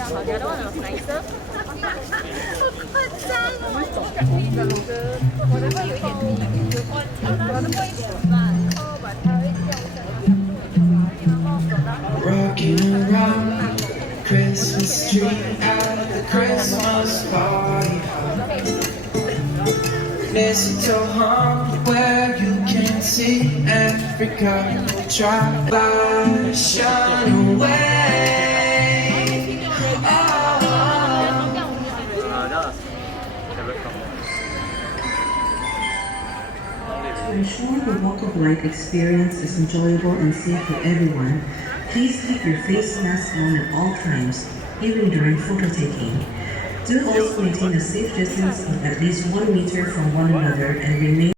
好的，我的哪一个？我的会有一点低，我的会一点慢，然后把它调成Rocking around the Christmas tree at the Christmas party hop. Mistletoe hung where you can see Africa. Try to shine away. To ensure the walk of life experience is enjoyable and safe for everyone, please keep your face mask on at all times, even during photo taking. Do also maintain a safe distance of at least 1 meter from one another and remain